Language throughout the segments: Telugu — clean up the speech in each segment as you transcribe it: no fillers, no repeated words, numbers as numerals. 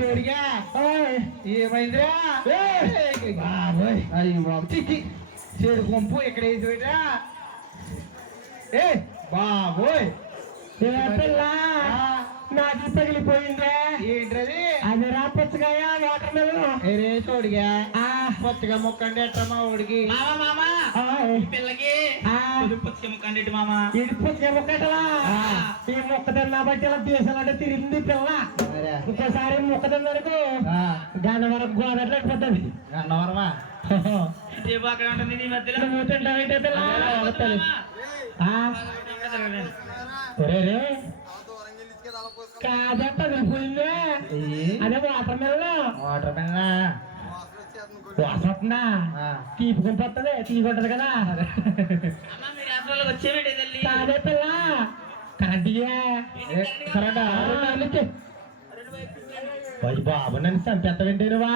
చూడిగా ఏమైందిరా బాబోయ్ అయ్యి బాబు చిక్కి చెడు కొంపు ఇక్కడ వేసిరా ఏ బాబోయ్ పిల్ల నాది పగిలిపోయిందే ఏంటది అది రా పుచ్చకాయ వాటర్ మెలన్ చూడిగా పుచ్చగా ముక్కండి ఎట్టమ్మా ఊడికి పిల్లకి పుచ్చగా ముక్కండి మామ ఇది పుచ్చగా ముక్కటలా ఈ మొక్క తిన్నా బట్టి ఇలా దేశాలంటే తిరిగింది పిల్ల ఇంకోసారి మొక్క తిన్నరకు గన్నవరం గోదట్లు అయిపోతుంది గన్నవరమా అక్కడ ఉంటుంది నీ మధ్యలో తింటావంటే పిల్ల కాదట పోయిందే అదే వాటర్ మెలన్ వాసన వస్తుందా తీపుకుంటూ వస్తుంది తీసుకుంటది కదా కాదే పిల్ల కరెంట్ బాబు నన్ను చంపేస్తావేంటి నువ్వా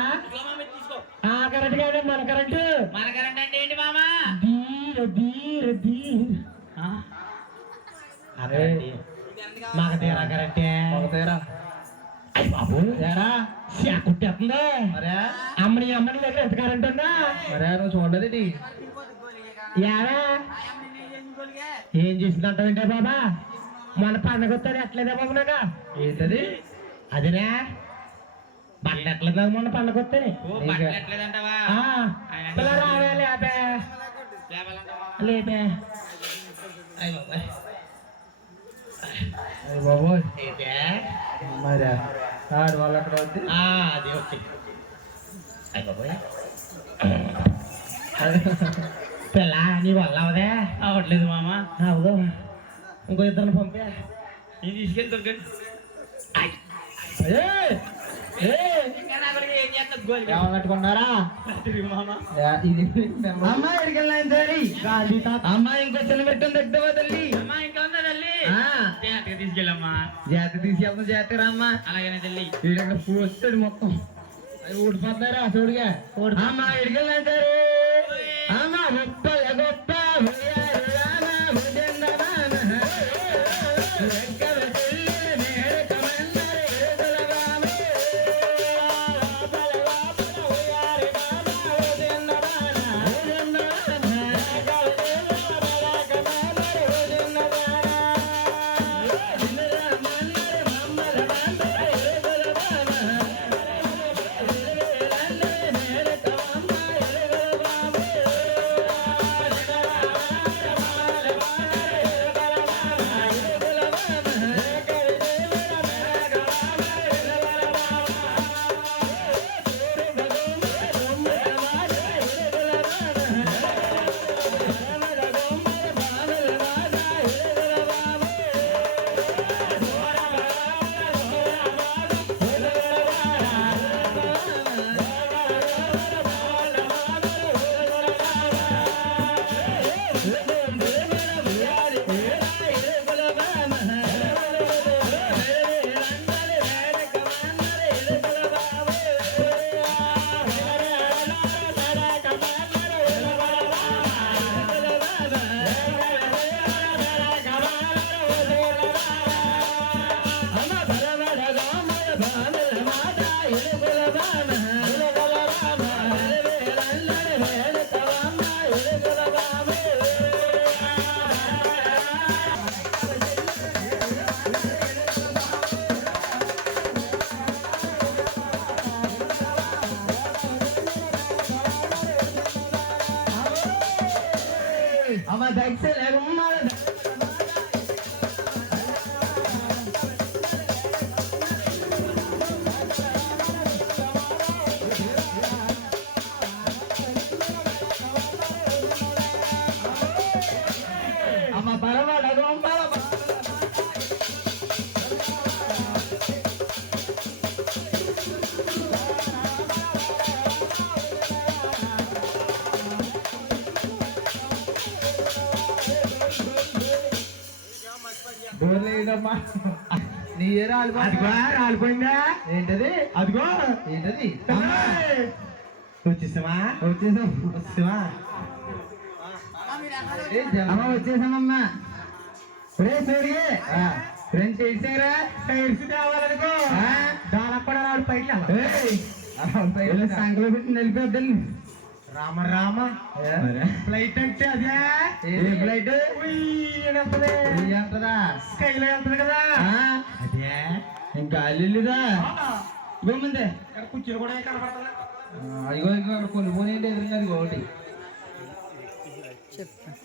కరెంట్ కాదే మన కరెంటు అంటే ఏంటి మామా ధీర అదే మాకు తీరా కరెంటే తీరా అయ్యి బాబు ఏరా కుట్టేస్తుంది అమ్మని దగ్గర ఎంత కరెంట్ ఉందా మరే నువ్వు చూడలేదు ఏరా ఏం చేసిందంటావేంటే బాబా మన పండగ వస్తుంది ఎట్లేదా బాబు నాక ఏంటది అదిరా బట్టలు ఎట్లేదు మొన్న పండగ వస్తాయి రావే లేపే లేపే అయ్యి బాబాయ్ బాబోయ్ మరి ఆడు వాళ్ళు అక్కడ వద్దు అది వచ్చి అయ్యి బాబోయ్ పిల్ల నీ వల్ల అవదే అవట్లేదు మామ అవదు ఇంకో ఇద్దరిని పంపే నేను తీసుకెళ్ళి దొరికండి కట్టుకున్నారా అమ్మాయి ఎడికెళ్ళాను సరి అమ్మాయి ఇంకో చిన్న పెట్టింది దగ్గర తల్లి తీసుకెళ్ళమ్మా జాతి తీసుకెళ్తాం జాతి రామ్మా అలాగనే తల్లి వీడక్కడ పోస్తాడు మొత్తం అవి ఊడిపోతున్నారా చూడుగా అమ్మా ఎడికెళ్ళాను సరే అమ్మా గొప్ప గొప్ప అమ్మ దక్ష అమ్మ పరవాడదు లేదమ్మా నీ ఏ రాలిపోయిందా ఏంటది అదిగో ఏంటది వచ్చేసామా వచ్చేసామా వచ్చేసామమ్మా రే సూర్య ఫ్రెండ్స్ ఏడ్చారా ఏడ్చి కావాలనుకో దానప్పుడు వాడు పైకి సంకలో పెట్టి నిలిపేద్దాన్ని రామ రామ ఫ్లైట్ అంటే అదే ఫ్లైట్ ఎంతదా స్కైలో వెళ్తుంది కదా అదే ఇంకా అల్లిదా ముందే కుర్చీలు కూడా కనపడుతుంది అదిగో ఇగో కొన్ని పోనీ ఎదురుగా ఒకటి చెప్తా